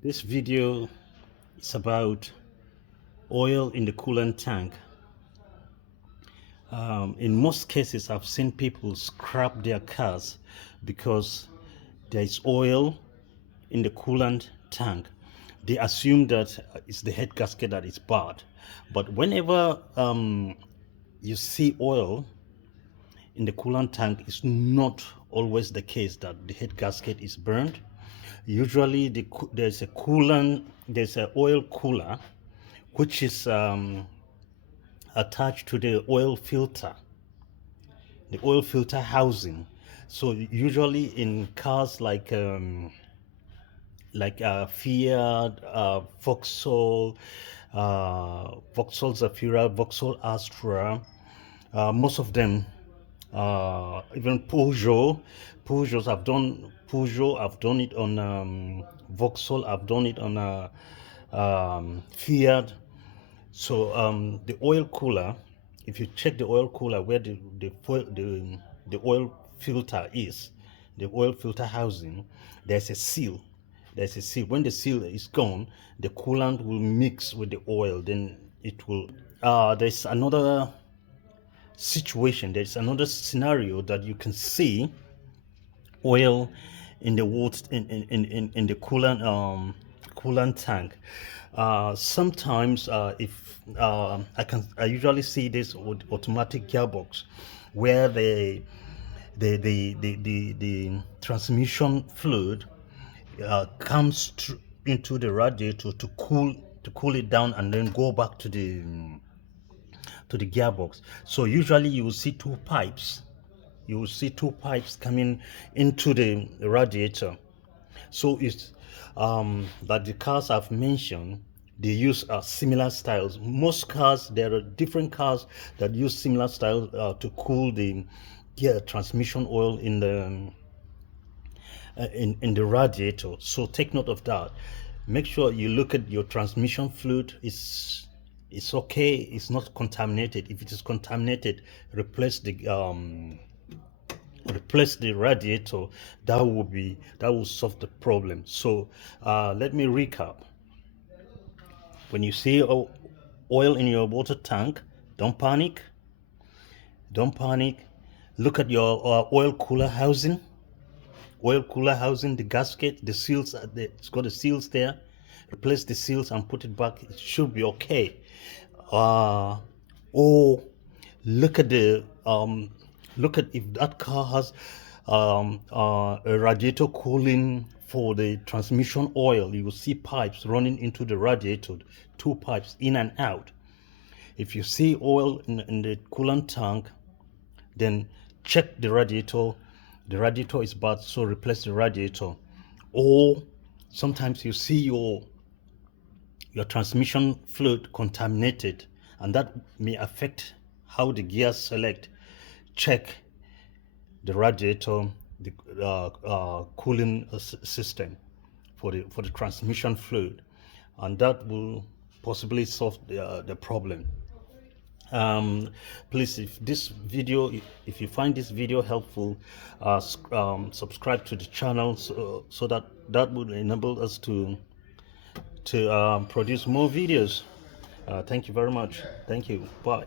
This video is about oil in the coolant tank. In most cases, I've seen people scrap their cars because there is oil in the coolant tank. They assume that it's the head gasket that is bad. But whenever you see oil in the coolant tank, it's not always the case that the head gasket is burned. Usually there's an oil cooler which is attached to the oil filter housing. So usually in cars like Fiat, Vauxhall, Vauxhall Zafira, Vauxhall Astra, most of them, even Peugeot, I've done it on Vauxhall, I've done it on Fiat. So the oil cooler, if you check the oil cooler where the oil filter is, the oil filter housing, there's a seal. There's a seal. When the seal is gone, the coolant will mix with the oil. Then it will. There's another situation. There's another scenario that you can see oil in the water in the coolant tank. Sometimes if I usually see this with automatic gearbox where the transmission fluid comes into the radiator to cool it down and then go back to the gearbox. So usually you will see two pipes. You will see two pipes coming into the radiator. So it's that the cars I've mentioned, they use similar styles. Most cars, there are different cars that use similar styles to cool the transmission oil in the radiator. So take note of that. Make sure you look at your transmission fluid. It's okay. It's not contaminated. If it is contaminated, replace the radiator. That will solve the problem. So let me recap. When you see oil in your water tank, don't panic. Look at your oil cooler housing, the gasket, the seals. It's got the seals there. Replace the seals and put it back. It should be okay. Or look at if that car has a radiator cooling for the transmission oil. You will see pipes running into the radiator, two pipes in and out. If you see oil in the coolant tank, then check the radiator. The radiator is bad, so replace the radiator. Or sometimes you see your transmission fluid contaminated, and that may affect how the gears select. Check the radiator, the cooling system for the transmission fluid, and that will possibly solve the problem. Please, if you find this video helpful, subscribe to the channel so that would enable us to produce more videos. Thank you very much. Thank you. Bye.